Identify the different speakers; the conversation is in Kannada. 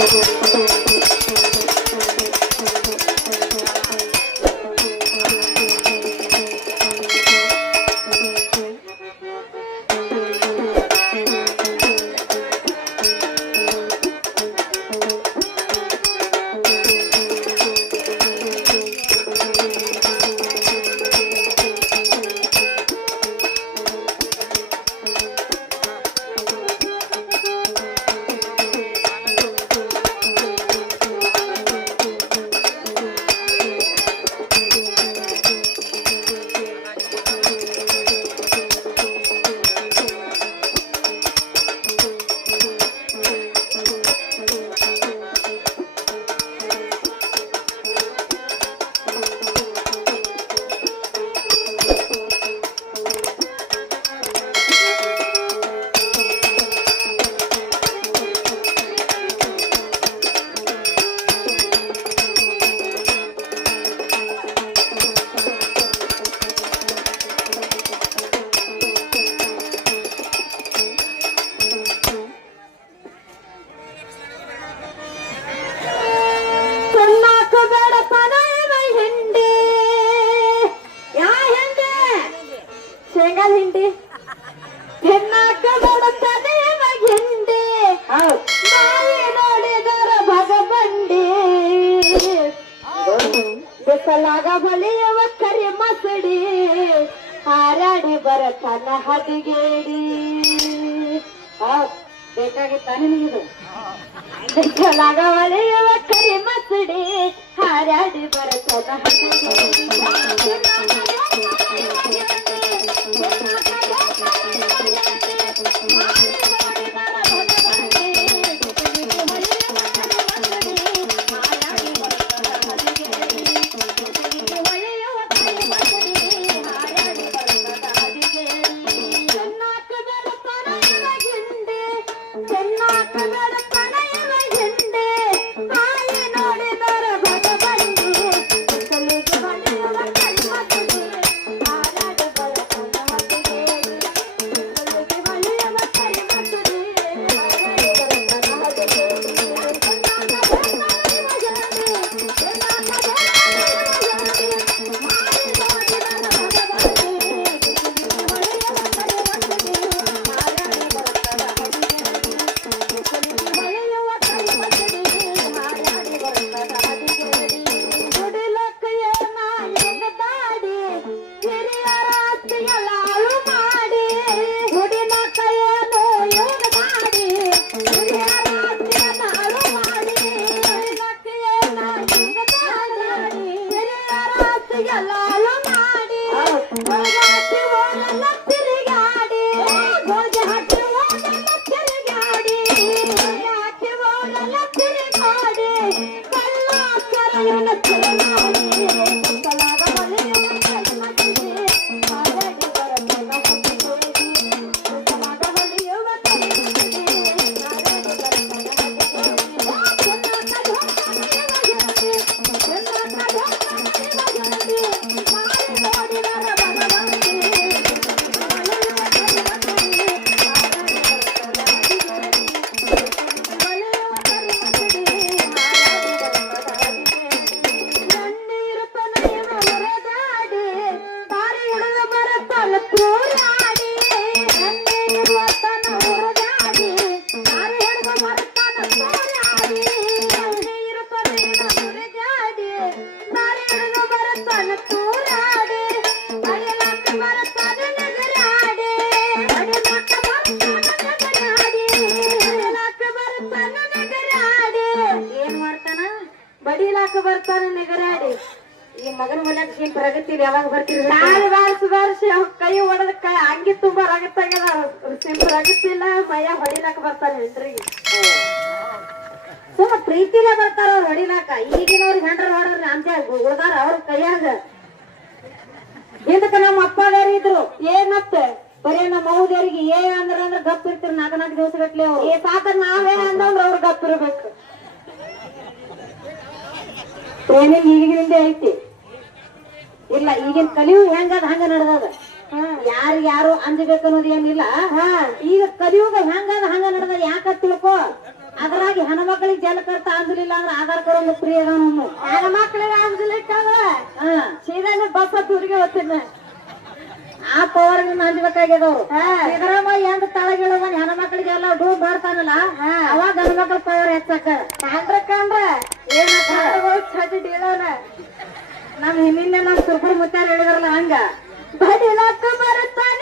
Speaker 1: Thank you. ಬಿಸಲಾಗ ಬಳಿಯವ ಕರಿ ಮಸಡಿ, ಹಾರಾಡಿ ಬರತನ ಹದಿಗೇಡಿ. ಬೇಕಾಗಿತ್ತ ನಿನಗಿದು? ಬಿಸಲಾಗ ಬಲಿಯವ ಕರಿ ಮಸಡಿ, ಹಾರಾಡಿ ಬರತನ ಎಲ್ಲಾರು Bye. ಪ್ರಗತಿ ಯಾವಾಗ ಬರ್ತೀರಿ? ನಾಳೆ ಬಾರ್ಸ ಬಾರ್ಸಿ ಕೈ ಹೊಡೆದ ಕೈ, ಅಂಗಿ ತುಂಬಾ ರಗತ್ತಾಗ್ಯದ ಸಿಂಪ ರಗತ್ತಿಲ್ಲ ಮೈಯ ಹೊಡಿಲಾಕ ಬರ್ತಾನೆ ಹೆಂಡ್ರಿಗೆ ಸುಮ್ಮ ಪ್ರೀತಿಲೇ ಬರ್ತಾರ ಅವ್ರು ಹೊಡಿಲಾಕ. ಈಗಿನವ್ರಿಗೆ ಹೆಂಡ್ರ ಹೊಡ್ರಿ ಅಂತ ಉಳ್ದಾರ ಅವ್ರ ಕೈಯಾಗ. ಹಿಂದಕ್ಕ ನಮ್ಮ ಅಪ್ಪಗಾರ ಇದ್ರು, ಏನತ್ತೆ? ಬರೇ ನಮ್ಮ ಮೌದರಿಗೆ ಏ ಅಂದ್ರ ಅಂದ್ರೆ ಗಪ್ ಇರ್ತೀರಿ, ನಾಲ್ಕು ನಾಲ್ಕು ದಿವಸ ಗಟ್ಲೆ ಅವ್ರು. ಏ ಸಾಕ ನಾವೇ ಅಂದ್ರ ಅವ್ರು ಗಪ್ ಇರ್ಬೇಕು. ಟ್ರೈನಿಂಗ್ ಈಗಿನಿಂದ ಐತಿ. ಇಲ್ಲ ಈಗಿನ ಕಲಿಯು ಹೆಂಗದ ಹಂಗ ನಡೆದದ. ಯಾರು ಯಾರು ಅಂಜಬೇಕು ಅನ್ನೋದು ಏನಿಲ್ಲ. ಈಗ ಕಲಿಯುಗ ಹೆಂಗದ ಹಂಗ ನಡೆದ ಯಾಕ ತಿಳ್ಕೊ?
Speaker 2: ಅದರಾಗಿ ಹೆಣ್ಮಕ್ಳಿಗೆ ಮಕ್ಕಳಿಗೆ ಕರ್ತ ಅಂದಿಲ್ಲ ಅಂದ್ರೆ ಆಧಾರ್ ಕಾರ್ಡ್ ಫ್ರೀ ಅದ ನಮ್ಮ
Speaker 1: ನನ್ನ ಮಕ್ಳಿಗೆ ಅಂಜಲಿಕ್ಕಂದ್ರ
Speaker 2: ಹಾ.
Speaker 1: ಸೀದಾ ಬಸ್ ಹತ್ತೂರಿಗೆ ಹೋಗ್ತೀನಿ.
Speaker 2: ಆ ಪವರ್ ಅಂಜಬೇಕಾಗ್ಯದವ್ರು
Speaker 1: ಹಾ.
Speaker 2: ಸಿದ್ದರಾಮಯ್ಯ ಎಂತ ತಳಗಿಳದ ಹೆಣ್ಮಕ್ಳಿಗೆ ಎಲ್ಲ ಡೂಬ್ ಬರ್ತಾನಲ್ಲ ಅವಾಗ ಹೆಣ್ಮಕ್ಳ ಪವರ್ ಹೆಚ್ಚಕ್ಕ
Speaker 1: ಕಾಂದ್ರ ಕಾಂದ್ರ ಏನ ಡೀಳೋನ
Speaker 2: ನಮ್ ಹಿಂದಿನ ನಮ್ ಸುರ್ಪುರ್ ಮುತ್ತಾರ ಹೇಳಿದಾರಲ್ಲ ಹಂಗ.
Speaker 1: ಬಡಿಲಕ್ಕ ಬರ್ತಾನ